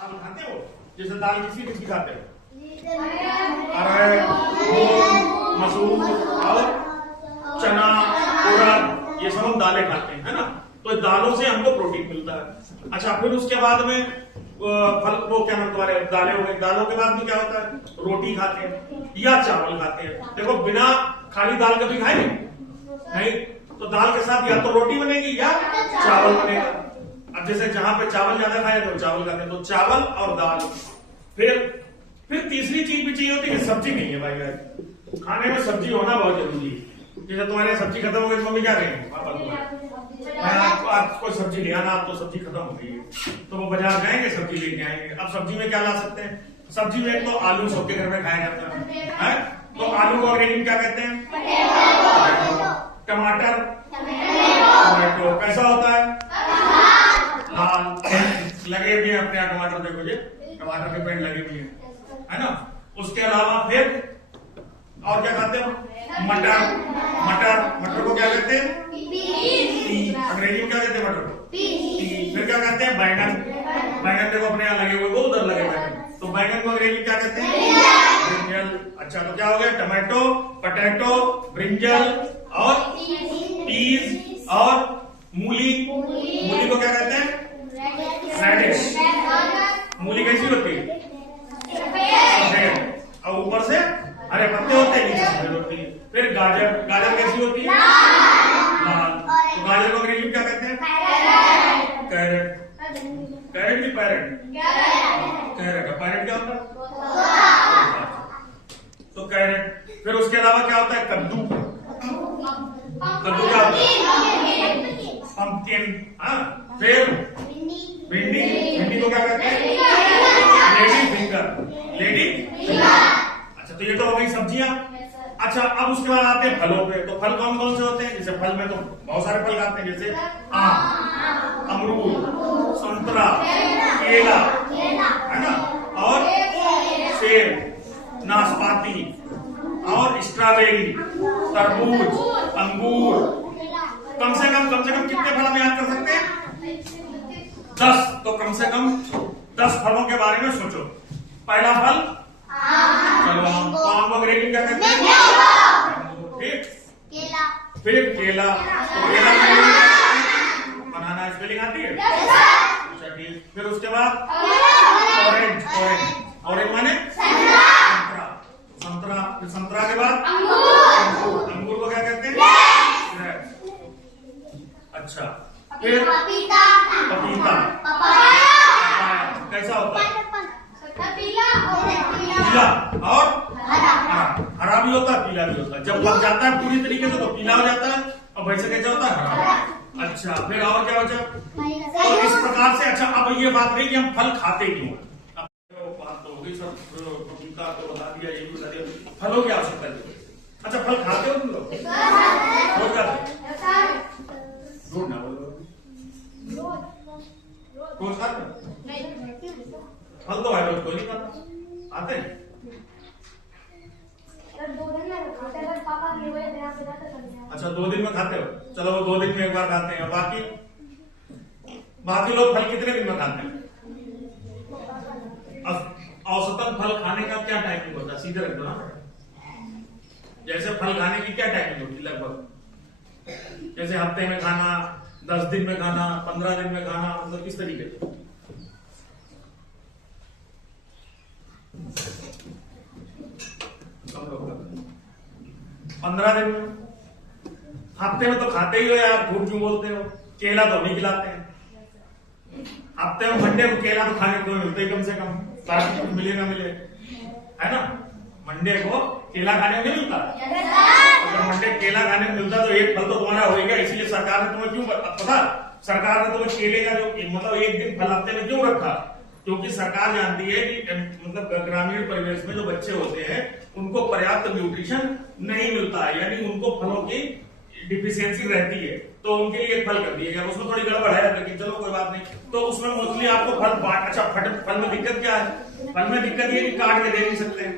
दाल खाते हो? जैसे दाल किसी किसकी खाते हो? अरहर, मूंग, मसूर और चना, उड़द, ये सब हम दालें खाते हैं, है ना। तो दालों से हमको प्रोटीन मिलता है। अच्छा, फिर उसके बाद में फल वो क्या नाम तुम्हारे दालें हो गई। दालों के बाद में क्या होता है? रोटी खाते हैं या चावल खाते हैं। देखो, बिना खाली दाल कभी खाए नहीं, तो दाल के साथ या तो रोटी बनेगी या चावल बनेगा। अब जैसे जहां पे चावल ज्यादा खाए तो चावल खाते हैं, तो चावल और दाल। फिर तीसरी चीज भी चाहिए होती है, सब्जी नहीं है भाई। खाने में सब्जी होना बहुत जरूरी है। जैसे तुम्हारे सब्जी खत्म हो गई, मम्मी क्या कहेंगे? पापा को आप कोई सब्जी ले आना, आप तो सब्जी खत्म हो गई है, तो वो बाजार जाएंगे, सब्जी लेके आएंगे। अब सब्जी में क्या ला सकते हैं? सब्जी में एक तो आलू सबके घर में खाया जाता है, तो आलू को अंग्रेजी क्या कहते हैं? टमाटर, टमाटो कैसा होता है? लाल। लगे भी हैं अपने यहाँ टमाटर, देखो जी टमाटर के पेड़ लगे हुए हैं, है ना। उसके अलावा फिर और क्या खाते हो? मटर को क्या कहते हैं? अंग्रेजी में क्या कहते हैं मटर को? फिर क्या कहते हैं? बैंगन देखो अपने यहाँ लगे हुए, वो उधर लगे हुए, तो बैंगन को अंग्रेजी क्या कहते हैं? ब्रिंजल। अच्छा, तो क्या हो गया? टमाटो, पोटैटो, ब्रिंजल और पीज और मूली को क्या कहते हैं? रेडिश। मूली कैसी होती है? सफेद, और ऊपर से हरे पत्ते होते हैं, नीचे सफेद होती है। फिर गाजर कैसी होती है? लाल। तो गाजर को अंग्रेजी में क्या कहते हैं? कैरेट की पैरेट क्या होता है? तो कैरेट। फिर उसके अलावा क्या होता है? कद्दू क्या होता है? पंपकिन। फिर भिंडी को क्या कहते हैं? Lady finger. अच्छा, तो ये तो हो गई सब्जियां। अच्छा, अब उसके बाद आते हैं फलों पे। तो फल कौन कौन से होते हैं? जैसे फल में तो बहुत सारे फल खाते हैं, जैसे आम, अमरूद, संतरा, केला, है ना, और सेब, नाशपाती और स्ट्रॉबेरी, तरबूज, अंगूर। कम से कम कितने फल हम याद कर सकते हैं? 10। तो कम से कम 10 फलों के बारे में सोचो। पहला फल चलो आम। तो आम को अंग्रेजी क्या कहते हैं? ठीक। फिर केला। तो केला बनाना स्पेलिंग आती है? अच्छा, ठीक। फिर उसके बाद ऑरेंज माने संतरा। फिर संतरा के बाद अंगूर को क्या कहते हैं? अच्छा, फिर पपीता कैसा होता है? पीला और हरा भी होता है, पीला भी होता है। जब पक जाता है पूरी तरीके से तो पीला हो जाता है, और वैसे कैसा होता है? हरा। अच्छा, फिर और क्या बचा? तो इस प्रकार से। अच्छा, अब ये बात नहीं कि हम फल खाते क्यों हैं। बात तो होगी सब, पपीता तो बता दिया, ये भी बता दिया, फलों की आवश्यकता है। अच्छा, फल खाते हो तुम लोग? रोज खाते? रोज ना बोलो, रोज खाते फल तो है, रोज कोई नहीं खाता। आते हैं? अच्छा, 2 दिन में खाते हो? चलो, वो 2 दिन में एक बार खाते हैं। बाकी लोग फल कितने दिन में खाते हैं? औसतन फल खाने का क्या टाइमिंग होता है? सीधे रख दो ना। जैसे फल खाने की क्या टाइमिंग होती है लगभग? जैसे हफ्ते में खाना, 10 दिन में खाना, 15 दिन में खाना, मतलब किस तरीके से? 15 दिन में। हफ्ते में तो खाते ही हो यार, झूठ क्यों बोलते हो? केला तो नहीं खिलाते हैं। हफ्ते में मंडे को केला तो खाने को मिलता ही कम से कम, मिले ना मिले, है ना। मंडे को केला खाने को नहीं मिलता। अगर मंडे केला खाने को मिलता तो एक फल तो तुम्हारा होगा। इसीलिए सरकार ने तुम्हें क्यों पता? सरकार ने तुम्हें केले का जो मतलब एक दिन फल हफ्ते में क्यों रखा? क्योंकि सरकार जानती है कि मतलब ग्रामीण परिवेश में जो बच्चे होते हैं उनको पर्याप्त न्यूट्रिशन नहीं मिलता है, यानी उनको फलों की डिफिशियंसी रहती है, तो उनके लिए एक फल कर दिया गया। उसमें थोड़ी गड़बड़ है, लेकिन चलो कोई बात नहीं। तो उसमें मोस्टली आपको फल बांट। अच्छा, फल में दिक्कत क्या है? फल में दिक्कत ये कि काट के दे नहीं सकते हैं,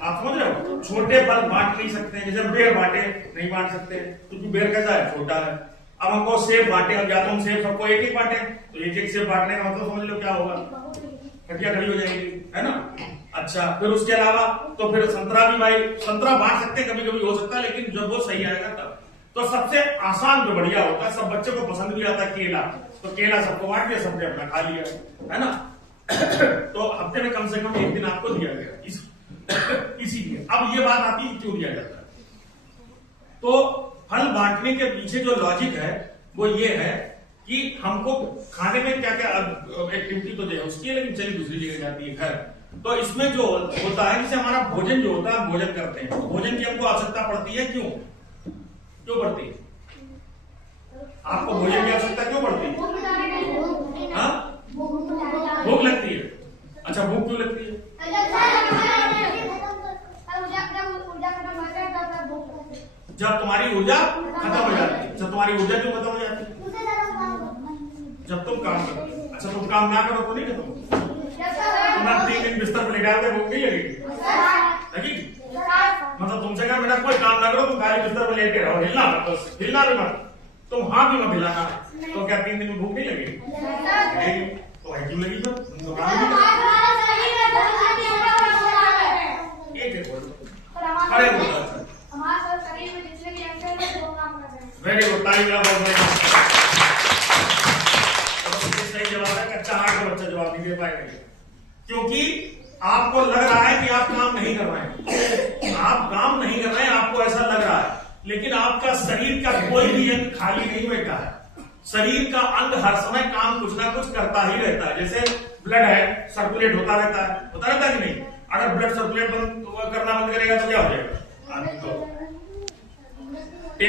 आप समझ रहे हो। छोटे फल बांट नहीं सकते हैं, जैसे बेर बांटे नहीं बांट सकते क्योंकि बेर कैसा है? छोटा है। अब हमको सेब बांटे, अब या तो हम सेब सबको एक एक बांटे, तो एक एक सेब बांटने का मतलब समझ लो क्या होगा? गठिया खड़ी हो जाएगी, है ना। अच्छा, फिर उसके अलावा तो फिर संतरा भी भाई, संतरा बांट सकते कभी कभी हो सकता है, लेकिन जब वो सही आएगा तब। तो सबसे आसान जो बढ़िया होता है, सब बच्चों को पसंद भी आता है, केला। तो केला सबको बांट दिया, सबने अपना खा लिया, है ना। तो हफ्ते में कम से कम एक दिन आपको दिया गया इसीलिए। अब ये बात आती है क्यों दिया जाता है। तो फल बांटने के पीछे जो लॉजिक है वो ये है कि हमको खाने में क्या क्या एक्टिविटी तो जो है उसकी है, लेकिन चलिए दूसरी जगह जाती है घर। तो इसमें जो होता है, जैसे हमारा भोजन जो होता है, हम भोजन करते हैं, तो भोजन की हमको आवश्यकता पड़ती है। क्यों पड़ती है आपको भोजन की आवश्यकता क्यों पड़ती है? भूख लगती है। अच्छा, भूख क्यों लगती है? जब तुम्हारी ऊर्जा खत्म हो जाती है। जब तुम्हारी ऊर्जा क्यों खत्म हो जाती है? जब तुम काम करो। अच्छा, तुम काम ना करो तो नहीं खत्म। तुम्हारा 3 दिन बिस्तर पर लेटा भूख नहीं लगेगी? मतलब तुमसे कहा बेटा कोई काम ना करो, तुम खाली बिस्तर पर लेटे रहो, हिलना मत, तो हिलना भी मत, तुम हाथ भी मत हिलाना, तो क्या 3 दिन में भूख नहीं लगेगी? तो है क्यों लगी? तो अरे वेरी गुड, ताली बजाओ। सही जवाब है, कच्चा हाथ का बच्चा जवाब नहीं दे पाएगा, क्योंकि आपको लग रहा है कि आप काम नहीं कर रहे हैं। आप काम नहीं कर रहे हैं, आपको ऐसा लग रहा है, लेकिन आपका शरीर का कोई भी अंग खाली नहीं बैठा है। शरीर का अंग हर समय काम कुछ ना कुछ करता ही रहता है। जैसे ब्लड है, सर्कुलेट होता रहता है कि नहीं? अगर ब्लड सर्कुलेट करना बंद करेगा तो क्या हो जाएगा? आदमी तो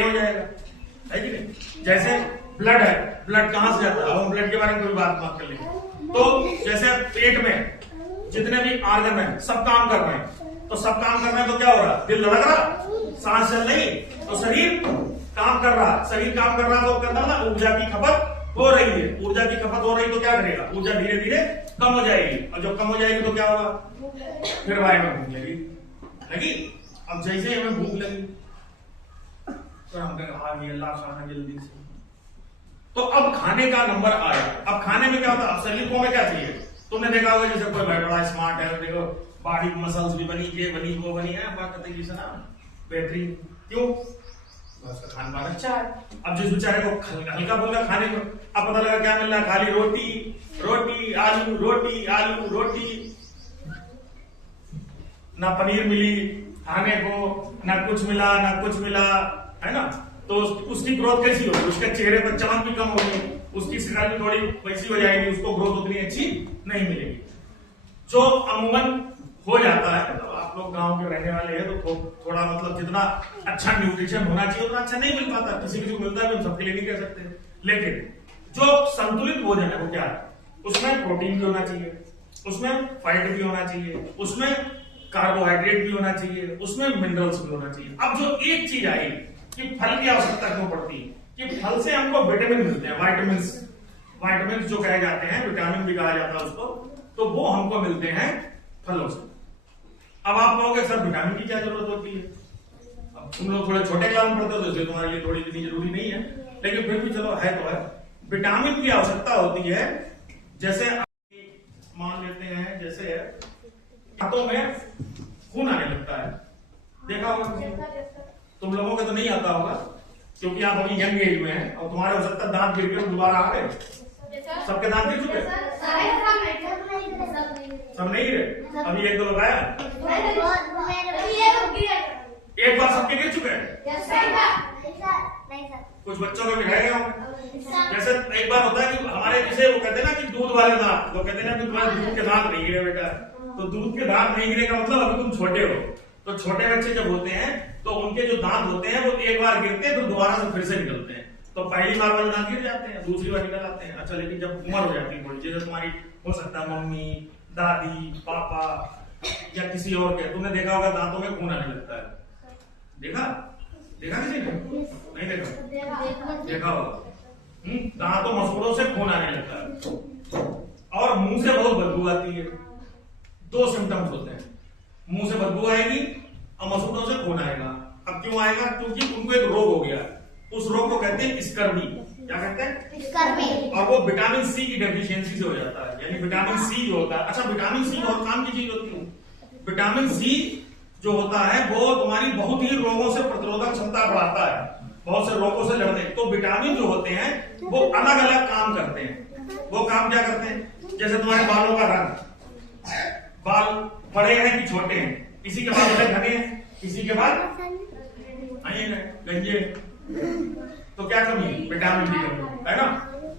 हो जाएगा, है कि नहीं? जैसे ब्लड है, ब्लड कहां से जाता है? अब हम ब्लड के बारे में कोई बात कर लेंगे। तो जैसे पेट में जितने भी आर्गन है सब काम कर रहे हैं, तो सब काम कर रहे हैं तो क्या हो रहा? दिल धड़क रहा, सांस चल रही, तो शरीर काम कर रहा। शरीर काम कर रहा तो करना ना, ऊर्जा की खपत हो रही है। ऊर्जा की खपत हो रही तो क्या करेगा? ऊर्जा धीरे धीरे कम हो जाएगी, और जब कम हो जाएगी तो क्या होगा? फिर वाई में भूख लगी। अब जैसे हमें भूख लगी तो हम कहेंगे अल्लाह खाना जल्दी से। तो अब खाने का नंबर आया। अब खाने में क्या होता है? अब शरीर को हमें क्या चाहिए? तुमने देखा होगा जैसे कोई बड़ा स्मार्ट है, देखो बॉडी मसल्स भी बनी, ये बनी, वो बनी है, बेहतरीन। क्यों? उसका खान पान अच्छा है। अब जिस बेचारे को हल्का फुल्का खाने को अब पता लगा क्या मिल रहा है? खाली रोटी आलू, रोटी, ना पनीर मिली खाने को, ना कुछ मिला, है ना। तो उसकी ग्रोथ कैसी होगी? उसके चेहरे पर चमक भी कम होगी, उसकी शक्ल भी थोड़ी वैसी हो जाएगी, उसको ग्रोथ उतनी अच्छी नहीं मिलेगी। जो अमूमन हो जाता है, तो आप लोग गांव के रहने वाले हैं तो थोड़ा मतलब जितना अच्छा न्यूट्रिशन होना चाहिए उतना अच्छा नहीं मिल पाता। किसी को मिलता है, हम सबके लिए नहीं कह सकते। लेकिन जो संतुलित भोजन है वो क्या है? उसमें प्रोटीन भी होना चाहिए, उसमें फैट भी होना चाहिए, उसमें कार्बोहाइड्रेट भी होना चाहिए, उसमें मिनरल्स भी होना चाहिए। अब जो एक चीज आई कि फल की आवश्यकता क्यों पड़ती है, कि फल से हमको विटामिन मिलते हैं, वाइटामिन जो कहे जाते हैं, विटामिन भी कहा जाता है उसको, तो वो हमको मिलते हैं फलों से। अब आप कहोगे सर विटामिन की क्या जरूरत होती है? अब तुम लोग थोड़े छोटे क्लास में पढ़ते हो तो तुम्हारे लिए थोड़ी इतनी जरूरी नहीं है, लेकिन फिर भी चलो है तो है। विटामिन की आवश्यकता होती है, जैसे मान लेते हैं जैसे हाथों में खून आने लगता है, देखा होगा तुम लोगों का तो नहीं आता होगा क्योंकि आप अभी यंग एज में हैं, और तुम्हारे हो सकता है दांत गिर के दोबारा आ रहे। सबके दांत गिर चुके? सब नहीं गिरे? अभी एक दो लोग आया, एक बार सबके गिर चुके हैं। कुछ बच्चों को बिठाए गए होंगे। जैसे एक बार होता है कि हमारे जैसे वो कहते हैं ना कि दूध वाले दांत, वो कहते हैं ना कि तुम्हारे दूध के दांत नहीं गिरे बेटा, तो दूध के दांत नहीं गिरे का मतलब अभी तुम छोटे हो। तो छोटे बच्चे जब होते हैं तो उनके जो दांत होते हैं वो एक बार गिरते हैं तो दोबारा से फिर से निकलते हैं। तो पहली बार वाले दांत गिर जाते हैं, दूसरी बार निकल आते हैं। अच्छा, लेकिन जब उम्र हो जाती है थोड़ी, जैसे तुम्हारी हो सकता है मम्मी, दादी, पापा या किसी और के, तुमने देखा होगा दांतों में खून आने लगता है। देखा किसी ने? नहीं देखा होगा। दांतों मसूड़ों से खून आने लगता है और मुंह से बहुत बदबू आती है। 2 सिम्टम्स होते हैं, मुंह से बदबू आएगी और मसूड़ों से खून आएगा। अब क्यों आएगा? क्योंकि उनको एक रोग हो गया, उस रोग को कहते हैं स्कर्वी। क्या कहते हैं? स्कर्वी। और वो विटामिन सी की डेफिशिएंसी से हो जाता है। यानी विटामिन सी जो होता है। अच्छा, विटामिन सी बहुत काम की चीज होती है। विटामिन सी जो होता है वो तुम्हारी बहुत ही रोगों से प्रतिरोधक क्षमता बढ़ाता है, बहुत से रोगों से लड़ने। तो विटामिन जो होते हैं वो अलग अलग काम करते हैं। वो काम क्या करते हैं? जैसे तुम्हारे बालों का रंग, बाल बड़े हैं कि छोटे हैं, किसी के बाल बड़े घने हैं, किसी के बाल गंजे, तो क्या कमी है? विटामिन डी कमी है ना।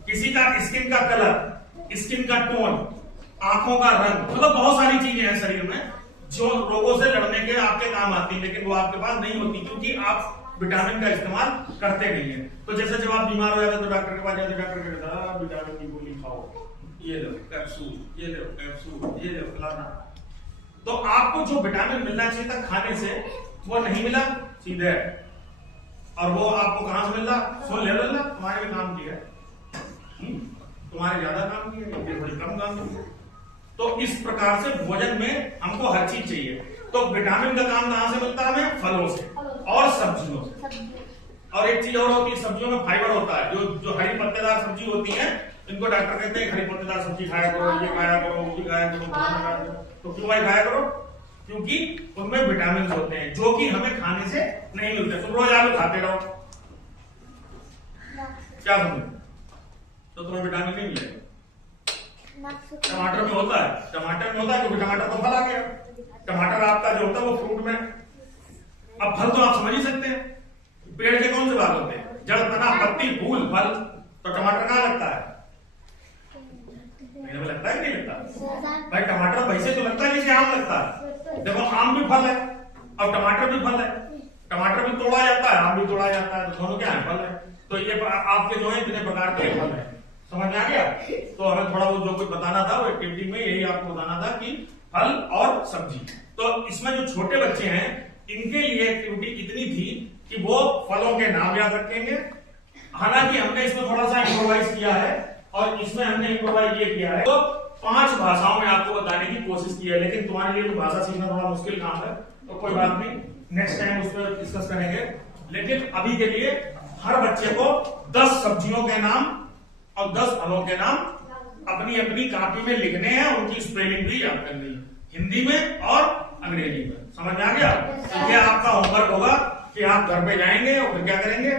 किसी का स्किन का कलर, स्किन का टोन, आंखों का रंग, मतलब बहुत सारी चीजें हैं शरीर में जो रोगों से लड़ने के आपके काम आती है, लेकिन वो आपके पास नहीं होती क्योंकि आप विटामिन का इस्तेमाल करते नहीं है। तो जैसे जब आप बीमार हो जाते तो डॉक्टर के पास जाते, डॉक्टर कहता है विटामिन की गोली खाओ, ये लो कैप्सूल, ये लो कैप्सूल, ये लो फलाना। तो आपको जो विटामिन मिलना चाहिए था खाने से वो नहीं मिला सीधे, और वो आपको कहां से मिल रहा? सो ले लो ना, तुम्हारे भी काम किया, तुम्हारे ज्यादा काम किया, ये थोड़ी कम काम किया। तो इस प्रकार से भोजन में हमको हर चीज चाहिए। तो विटामिन का काम कहां से मिलता है? हमें फलों से और सब्जियों से। और एक चीज और होती है, सब्जियों में फाइबर होता है। जो हरी पत्तेदार सब्जी होती है, इनको डॉक्टर कहते हैं हरी पत्तेदार सब्जी खाया करो, ये खाया करो, वो भी खाया करो। तो क्यों भाई खाया करो? क्योंकि उनमें विटामिन होते हैं जो कि हमें खाने से नहीं मिलते। तुम रोज आलू खाते रहो, क्या समझे? तो तुम्हें विटामिन नहीं मिलेगा। टमाटर में होता है, टमाटर में होता है क्योंकि टमाटर तो फल आ गया। टमाटर आपका जो होता है वो फ्रूट में। अब फल तो आप समझ ही सकते हैं, पेड़ के कौन से भाग होते हैं? जड़, तना, पत्ती, फूल, फल। तो टमाटर कहाँ लगता है? में लगता है कि नहीं लगता? भाई टमाटर वैसे तो लगता है जैसे आम लगता है। देखो आम भी फल है और टमाटर भी फल है। टमाटर भी तोड़ा जाता है, आम भी तोड़ा जाता है, तो दोनों क्या है? फल है। तो ये आपके जो है इतने प्रकार के फल है। समझ में आ गया? तो हमें थोड़ा बहुत जो कुछ बताना था वो एक्टिविटी में यही आपको बताना था कि फल और सब्जी। तो इसमें जो छोटे बच्चे हैं इनके लिए एक्टिविटी इतनी थी कि वो फलों के नाम याद रखेंगे। हालांकि हमने इसमें थोड़ा सा इम्प्रोवाइज किया है और इसमें हमने इम्प्रोवाइज ये किया है तो 5 भाषाओं में आपको बताने की कोशिश की है, लेकिन तुम्हारे लिए तो भाषा सीखना थोड़ा मुश्किल काम है, तो कोई बात नहीं, नेक्स्ट टाइम उस पर डिस्कस करेंगे। लेकिन अभी के लिए हर बच्चे को 10 सब्जियों के नाम और 10 फलों के नाम अपनी अपनी कॉपी में लिखने हैं, उनकी स्पेलिंग भी याद करनी है, हिंदी में और अंग्रेजी में। समझ में आ गया? तो यह आपका होमवर्क होगा कि आप घर पे जाएंगे और क्या करेंगे।